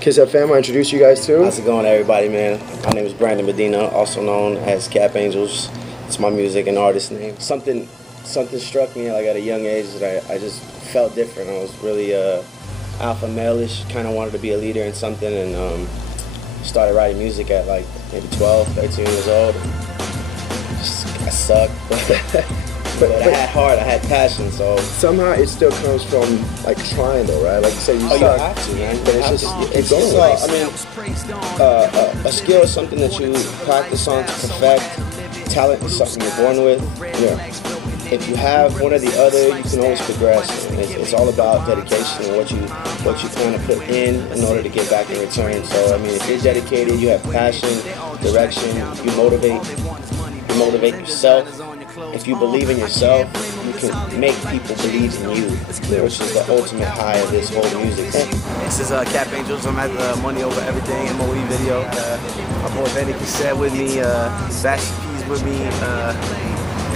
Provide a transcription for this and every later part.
KIIS FM, I introduce you guys to. How's it going, everybody, man? My name is Brandon Medina, also known as CapAngels. It's my music and artist name. Something struck me like at a young age that I just felt different. I was really alpha male-ish, kind of wanted to be a leader in something, and started writing music at like maybe 12, 13 years old. I sucked, but I had heart, I had passion, so. Somehow it still comes from like trying though, right? Like you say, you suck. You have to, man. But it's just, it's going. Like, I mean, a skill is something that you practice on to perfect. Talent is something you're born with. Yeah. If you have one or the other, you can always progress. It's all about dedication and what you kind of put in order to get back in return. So I mean, if you're dedicated, you have passion, direction, you motivate yourself. If you believe in yourself, you can make people believe in you, which is the ultimate high of this whole music thing. This is CapAngels. I'm at the Money Over Everything MOE video. My boy Benny Cassette with me, Bashy P's with me.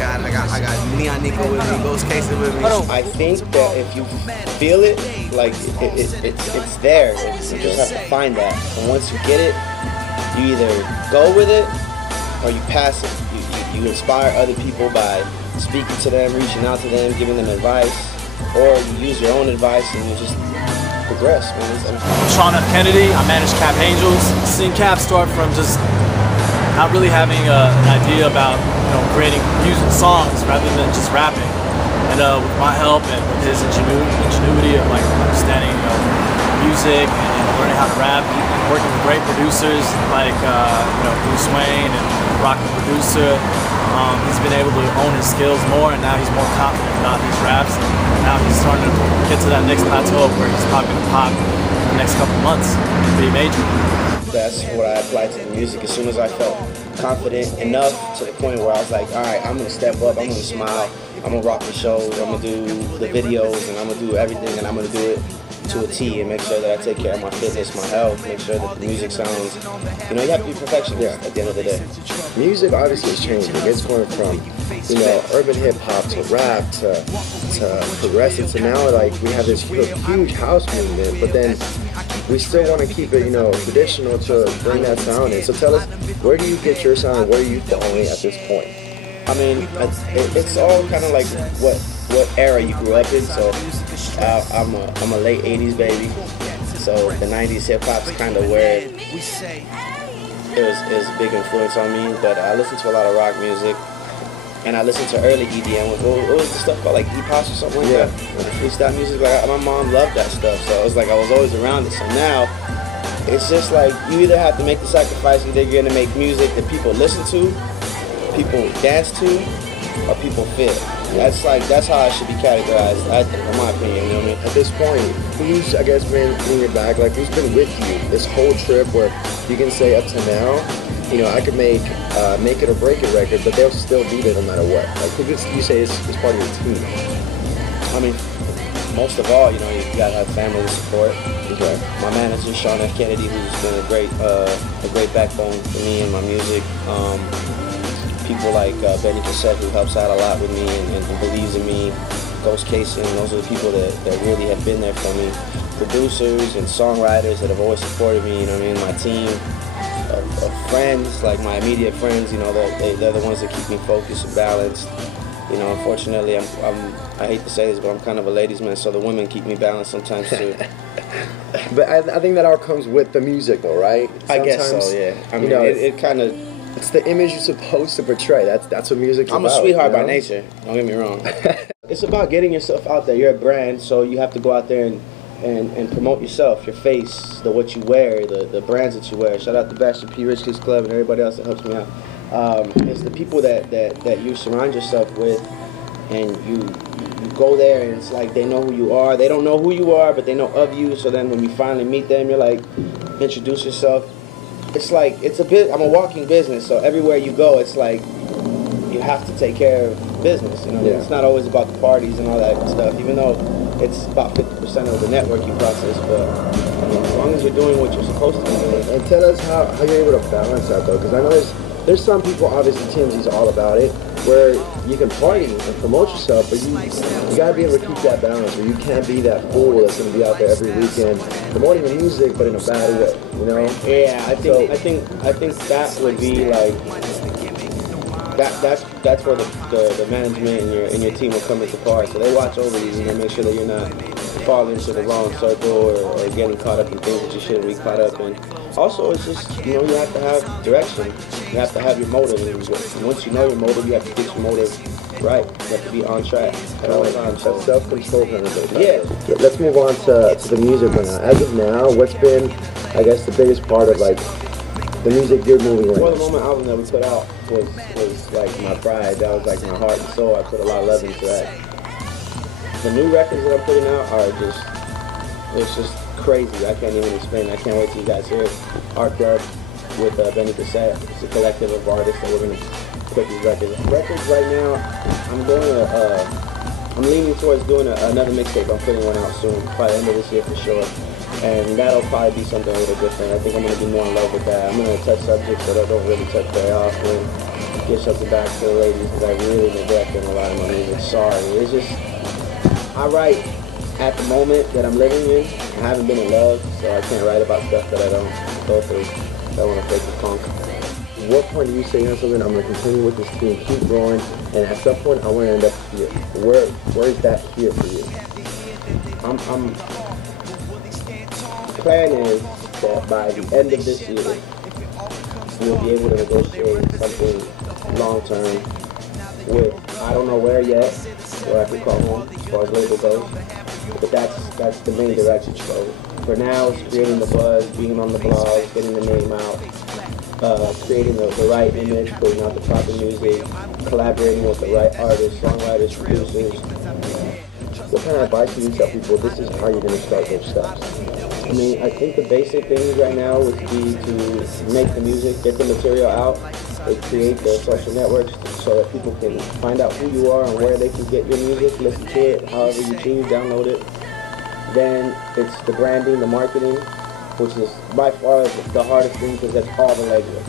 I got Neon Nico with me, Ghost Casey with me. I think that if you feel it, like it's there. You just have to find that. And once you get it, you either go with it or you pass it. You inspire other people by speaking to them, reaching out to them, giving them advice, or you use your own advice and you just progress. I'm Sean F. Kennedy. I manage CapAngels. Seeing Cap start from just not really having an idea about creating music songs rather than just rapping, and with my help and with his ingenuity of like understanding music and learning how to rap, and working with great producers like Bruce Wayne and Rocky producer. He's been able to own his skills more, and now he's more confident about his raps, and now he's starting to get to that next plateau where he's probably going to pop in the next couple months and be major. That's what I applied to the music. As soon as I felt confident enough to the point where I was like, all right, I'm going to step up, I'm going to smile, I'm going to rock the shows, I'm going to do the videos, and I'm going to do everything, and I'm going to do it to a T and make sure that I take care of my fitness, my health, make sure that the music sounds, you have to be perfectionist at the end of the day. Music obviously is changing. It's going from, urban hip hop to rap to progressive to now like we have this huge house movement, but then we still want to keep it, traditional to bring that sound in. So tell us, where do you get your sound? Where are you falling at this point? I mean, it's all kind of like what era you grew up in. So I'm a late 80s baby. So the 90s hip hop's kind of where it was a big influence on me. But I listen to a lot of rock music, and I listen to early EDM. What was the stuff called, like E-Pops or something like that? Like freestyle music. Like my mom loved that stuff, so it was like I was always around it. So now it's just like you either have to make the sacrifice. Either you're gonna make music that people listen to, people dance to, or people feel. That's how I should be categorized, in my opinion. You know what I mean? At this point, who's, I guess, been in your back? Like, who's been with you this whole trip? Where you can say up to now, I could make it or break it record, but they'll still be there no matter what. Like, who could you say is part of your team? I mean, most of all, you gotta have family support. Okay. My manager, Sean F. Kennedy, who's been a great backbone for me and my music. People like Benny Cassette, who helps out a lot with me and believes in me. Ghost Casey, those are the people that really have been there for me. Producers and songwriters that have always supported me. My team of friends, like my immediate friends. They're the ones that keep me focused and balanced. Unfortunately, I hate to say this, but I'm kind of a ladies' man, so the women keep me balanced sometimes too. But I think that all comes with the music, though, right? I guess so, yeah. I mean, it kind of. It's the image you're supposed to portray. That's what music's about. I'm a sweetheart by nature. Don't get me wrong. It's about getting yourself out there. You're a brand, so you have to go out there and promote yourself, your face, what you wear, the brands that you wear. Shout out to Bashy P, Rich Kids Club, and everybody else that helps me out. It's the people that you surround yourself with, and you go there, and it's like they know who you are. They don't know who you are, but they know of you. So then when you finally meet them, you're like, introduce yourself. It's like, I'm a walking business, so everywhere you go, it's like you have to take care of business. It's not always about the parties and all that stuff, even though it's about 50% of the networking process. But as long as you're doing what you're supposed to be doing. And tell us how you're able to balance that, though, because I know there's some people, obviously TMZ's all about it, where you can party and promote yourself, but you gotta be able to keep that balance. Where you can't be that fool that's gonna be out there every weekend promoting the music, but in a bad way. You know? Yeah, I think that would be like that's where the management and your team will come into play. So they watch over you, make sure that you're not falling into the wrong circle or getting caught up in things that you shouldn't be caught up in. Also, it's just, you know, you have to have direction. You have to have your motive. And once you know your motive, you have to get your motive right. You have to be on track at all times. So self-control kind of thing. Yeah. Let's move on to the music right now. As of now, what's been, I guess, the biggest part of like the music you're moving right For now? the Moment album that we put out was like my pride. That was like my heart and soul. I put a lot of love into that. The new records that I'm putting out are it's just crazy. I can't even explain. I can't wait till you guys hear it. Art Club with Benny Cassette. It's a collective of artists that we're gonna put these records. Records right now, I'm leaning towards doing another mixtape. I'm putting one out soon, probably end of this year for sure. And that'll probably be something a little different. I think I'm gonna be more in love with that. I'm gonna touch subjects that I don't really touch very often. Give something back to the ladies because I really neglect them a lot of my music. Sorry. It's just I write at the moment that I'm living in. I haven't been in love, so I can't write about stuff that I don't go through. So I want to fake the punk. What point do you say, you know something, I'm going to continue with this team, keep growing, and at some point I want to end up here? Where is that here for you? The plan is that by the end of this year, we'll be able to negotiate something long term with, I don't know where yet, where I can call home as far as label goes, but that's the main direction. So for now, it's creating the buzz, being on the blog, getting the name out, creating the right image, putting out the proper music, collaborating with the right artists, songwriters, producers. What kind of advice do you tell people, this is how you're going to start those steps? I mean, I think the basic things right now would be to make the music, get the material out, and create the social networks so that people can find out who you are and where they can get your music, listen to it, however you choose, download it. Then it's the branding, the marketing, which is by far the hardest thing because that's all the legwork.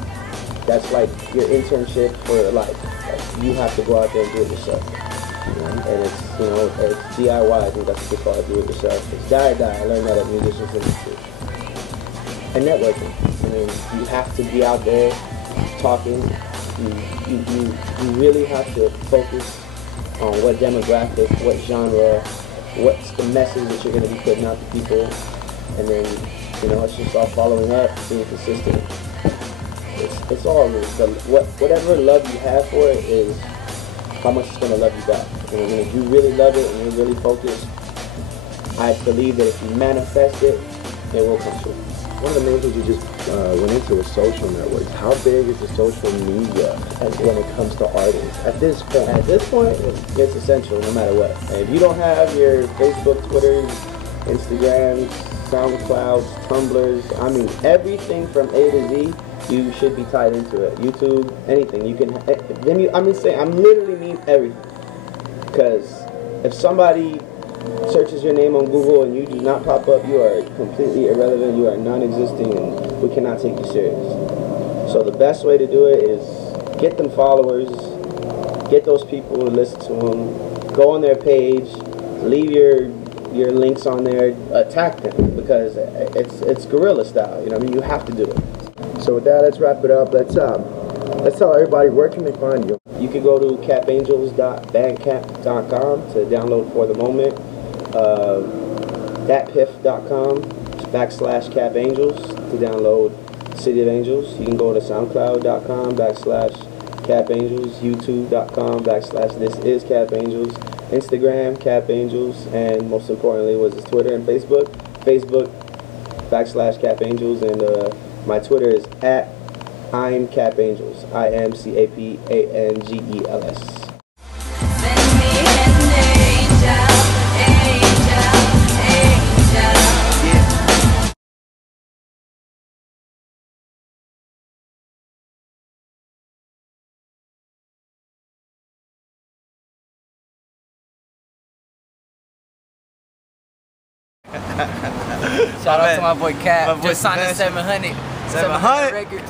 That's like your internship for life. Like, you have to go out there and do it yourself. And it's, you know, it's DIY, I think that's what they call it, do it yourself. It's die or die. I learned that at Musicians Institute. And networking. I mean, you have to be out there talking. You really have to focus on what demographic, what genre, what's the message that you're going to be putting out to people. And then, you know, it's just all following up, being consistent. It's all whatever love you have for it is how much it's going to love you back. And if you really love it and you're really focused, I believe that if you manifest it, it will come true. One of the main things you just went into was social networks. How big is the social media when it comes to artists at this point? At this point, it's essential no matter what. And if you don't have your Facebook, Twitter, Instagram, SoundCloud, Tumblrs, I mean everything from A to Z, you should be tied into it. YouTube, anything. You can. I'm literally mean everything. Because if somebody searches your name on Google and you do not pop up, you are completely irrelevant. You are non-existing, and we cannot take you serious. So the best way to do it is get them followers, get those people to listen to them, go on their page, leave your links on there, attack them because it's guerrilla style. You know, what I mean, you have to do it. So with that, let's wrap it up. Let's tell everybody, where can they find you? You can go to capangels.bandcamp.com to download For the Moment. thatpiff.com/capangels to download City of Angels. You can go to soundcloud.com/capangels, youtube.com/thisiscapangels, Instagram capangels, and most importantly was his Twitter and Facebook. Facebook.com/capangels, and my Twitter is I'm CapAngels. IMCAPANGELS. Shout out to my boy Cap. Just signed a 700 700 records.